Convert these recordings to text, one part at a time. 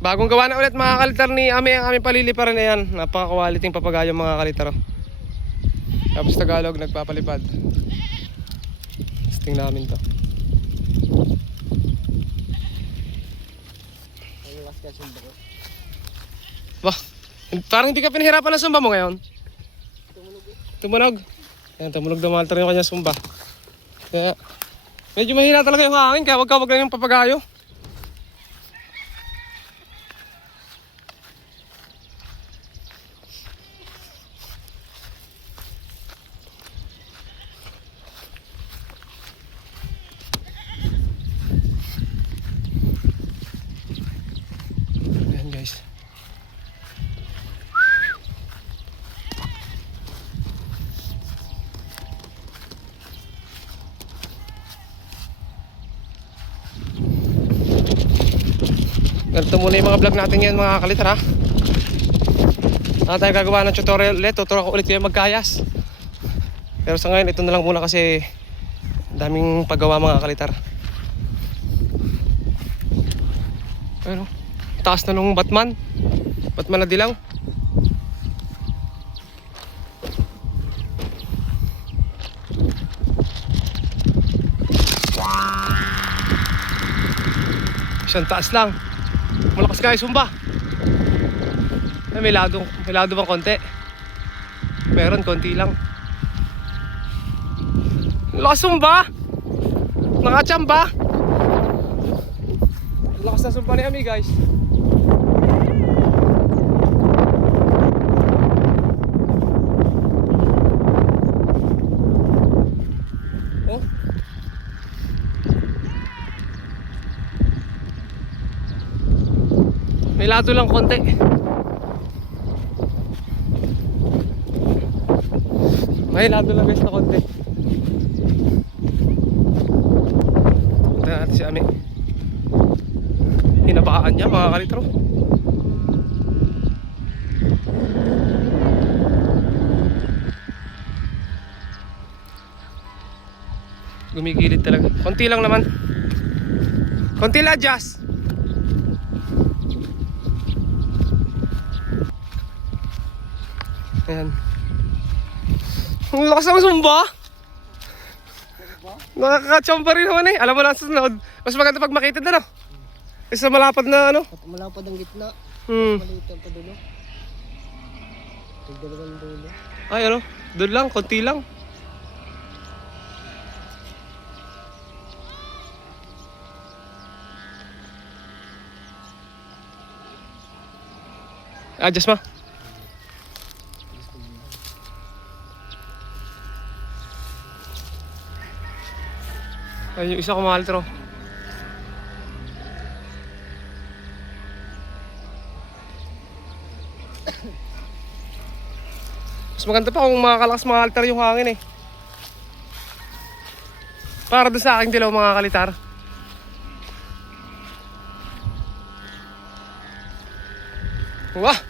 Bagong gawa na ulit mga kalitar ni Ami ang aming paliliparan na yan. Napaka-quality papagayo mga kalitar. Tapos Tagalog nagpapalipad. Testing namin to. Bah, parang hindi ka pinahirapan ng sumba mo ngayon. Tumunog. Ayan, tumunog na malter yung kanya sumba. Kaya, medyo mahina talaga yung hangin kaya wag lang yung papagayo. Ayan guys. Ganito muna yung mga vlog natin yan mga kalitar ha. Tayo gagawa ng tutorial ulit. Tuturo ko ulit kayo magkayas. Pero sa ngayon ito na lang muna kasi daming paggawa mga kalitar. Ano? Taas na nung Batman. Batman na dilaw. Isang taas lang. Malakas kayo sumba. May lado bang konti? Meron, konti lang. Lakas sumba. Nakachamba. Lakas na sumba ni Ami guys. Oh. May lado lang konti. May lado lang guys na konti. Punta natin si Ami. Hinabakaan niya mga kalitro. Gumigilid talaga. Konti lang naman. Konti lang adjust. Ayan. Ang lakas ng sumba. Nakakachamba rin naman eh. Alam mo na sa sunod. Mas maganda pag makita na no. Kasi malapad na ano. Malapad ang gitna. Maliit ang padulo. Dalawang dulo. Ay ano. Doon lang. Konti lang. Adjust mo. Ayun yung isa ko mahaltro. Mas maganda pa kung makakalakas mahalter yung hangin eh. Para doon sa aking dilaw mga kalitar. Wah!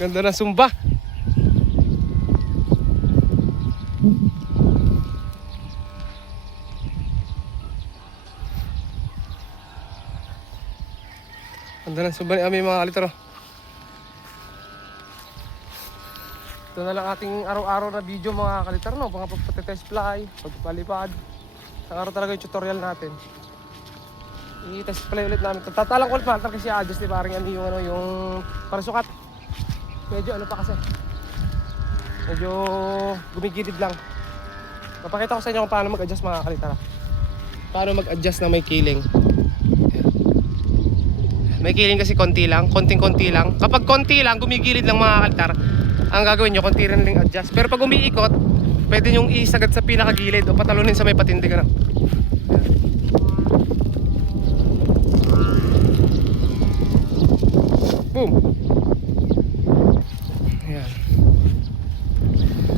Ganda ng sumba. Ganda ng sumba ni Ami mga kalitaro. Ito na lang ating araw-araw na video mga kalitar no. Mga pagpatitest fly, pagpapalipad. Sa araw talaga yung tutorial natin. I-test play ulit namin. Tatalang ulit malter kasi adjust ni parang Ami yung ano yung para sukat. Medyo ano pa kasi. Medyo gumigilid lang. Papakita ko sa inyo kung paano mag-adjust mga kalitar. Paano mag-adjust na may killing. May killing kasi konti lang, konting-konti lang. Kapag konti lang, gumigilid lang mga kalitar. Ang gagawin nyo, konti rin lang adjust. Pero pag umiikot, pwede nyong isagad sa pinakagilid o patalunin sa may patindig ano. Boom. Ayan.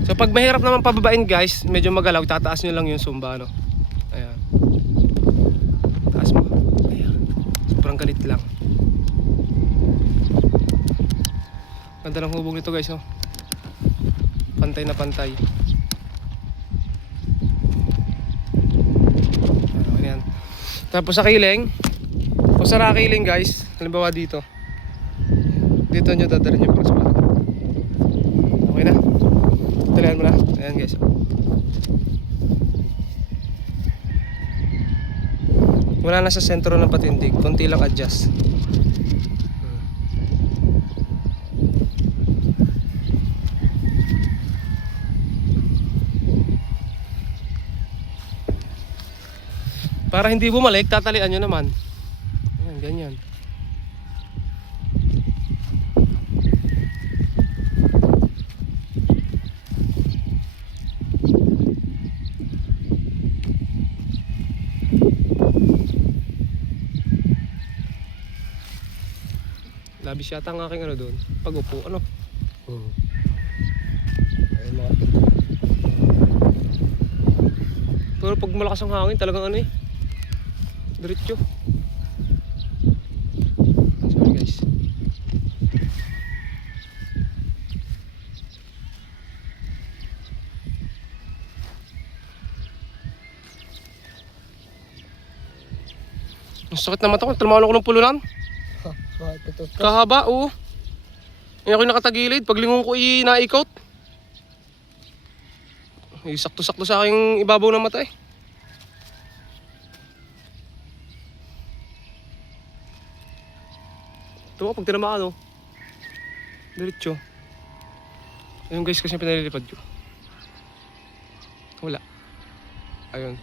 So pag mahirap naman pababain guys, medyo magalaw, tataas nyo lang yung sumba no. Ayan. Taas mo. Ayan. Sobrang galit lang. Ganda ng hubog nito guys oh. Pantay na pantay. Ayan. Tapos sa kiling Kung sa Rakiling guys, halimbawa dito nyo dadalhin yung pang spot. Okay na, talihan mo na. Ayan guys, wala na sa sentro ng patindig, konti lang adjust. Para hindi bumalik, tatalian nyo naman. Ayan, ganyan. Labis yata ang aking ano doon. Pag-upo, ano? Ayun mga Pero pag malakas ang hangin, talagang ano eh. Diretso. Sorry guys. Ang sakit na mata ko. Tumawa ko ng pulunan. bakit ito? Kahaba, oo. Ngayon ako nakatagilid. Paglingon ko naikot. Sakto-sakto sa aking ibabaw ng mata eh. Ito pag tinamaan, oh. Diretso. Ayun guys, kasi pinalilipad ko. Wala. Ayun.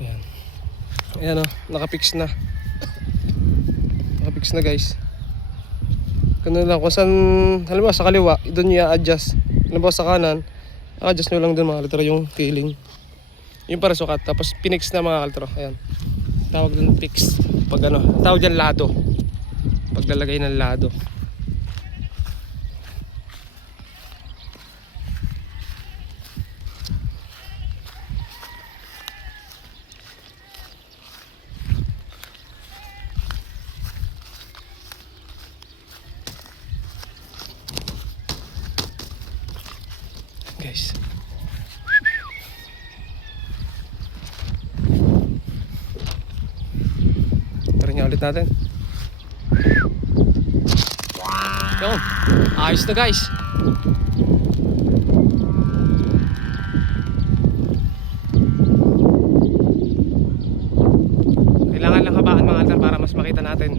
Ayan. Ayan, oh, nakapix na. Nakapix na guys. Ganun lang, kung saan, halimbawa sa kaliwa, doon nyo i-adjust. Halimbawa sa kanan, adjust nyo lang doon mga kalitro yung feeling. Yung para sukat, tapos pinix na mga kalitro. Ayan. Tawag doon fix. Pag ano, tawag dyan lado. Paglalagay ng lado. Guys. Tarin niya ulit natin. Yun. Ayos na guys. Kailangan lang habaan mga altar para mas makita natin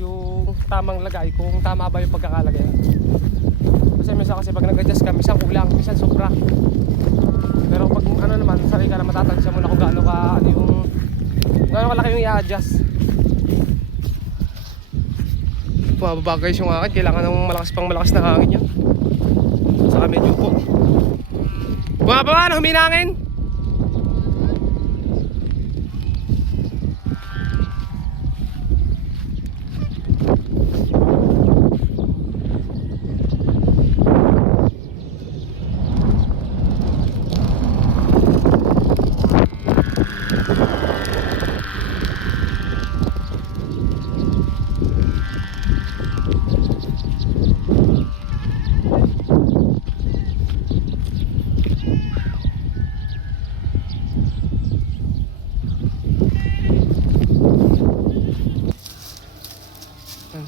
yung tamang lagay, kung tama ba yung pagkakalagay. Kasi minsan kasi pag nag-adjust ka, minsan kulang, minsan sobra. Pero pag ano naman, sarili ka na matatansya mo na kung gaano ka, ano yung gaano kalaki yung i-adjust. Pababa guys yung akin, kailangan ng malakas na hangin yun. Saka medyo po. Bumababa na, huminangin!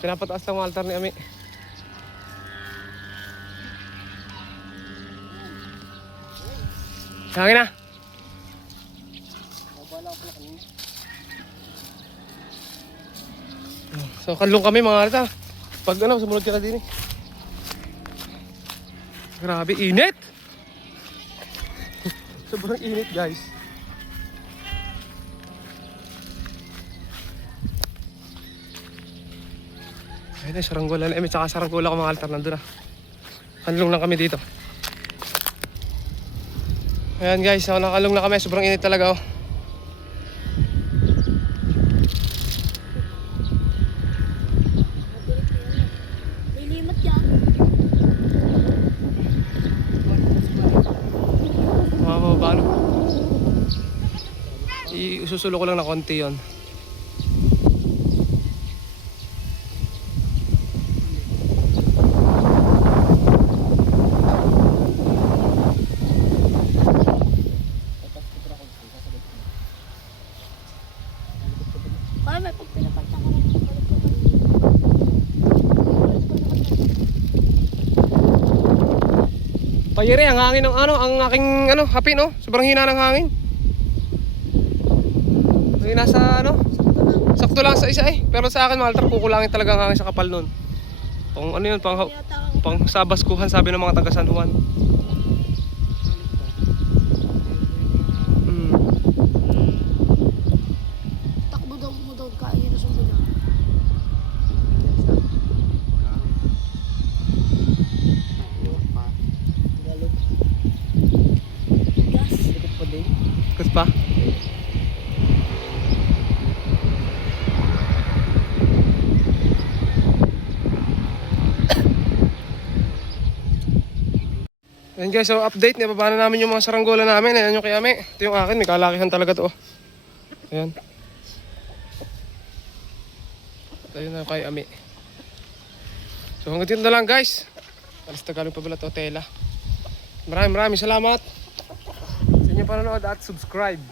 Pinapataas lang ang altar ni Ami. Hangin na. So kalong kami mga altar. Pag ano, sumunod ka na din eh. Grabe, init! Sobrang init guys. Ayun na, saranggola na. Tsaka saranggola ko mga altar nandun na. Kanlong lang kami dito. Ayan guys, so, nakalong na kami. Sobrang init talaga oh. May limot yan. Mababa no. Isusulo ko lang na konti yon. Kaya may pag pinapalta ka rin. Payere, ang hangin ng ano, ang aking ano, hapi no? Sobrang hina ng hangin. Ay, nasa ano? Sakto lang sa isa eh. Pero sa akin, Malter, kukulangin talaga ang hangin sa kapal nun. Pang ano yun, pang sa baskuhan, sabi ng mga taga San Juan. Takbo daw mo daw kaya na sundo na. Gas. Kus pa? Ayan guys, so update, nababa na namin yung mga saranggola namin. Ayan yung kayame. Ito yung akin, may kalakihan talaga to. Ayan. Ayun na kay Ami. So hanggang dito na lang guys. Alas Tagalog pa pala to, tela. Maraming salamat sa inyong panonood at subscribe.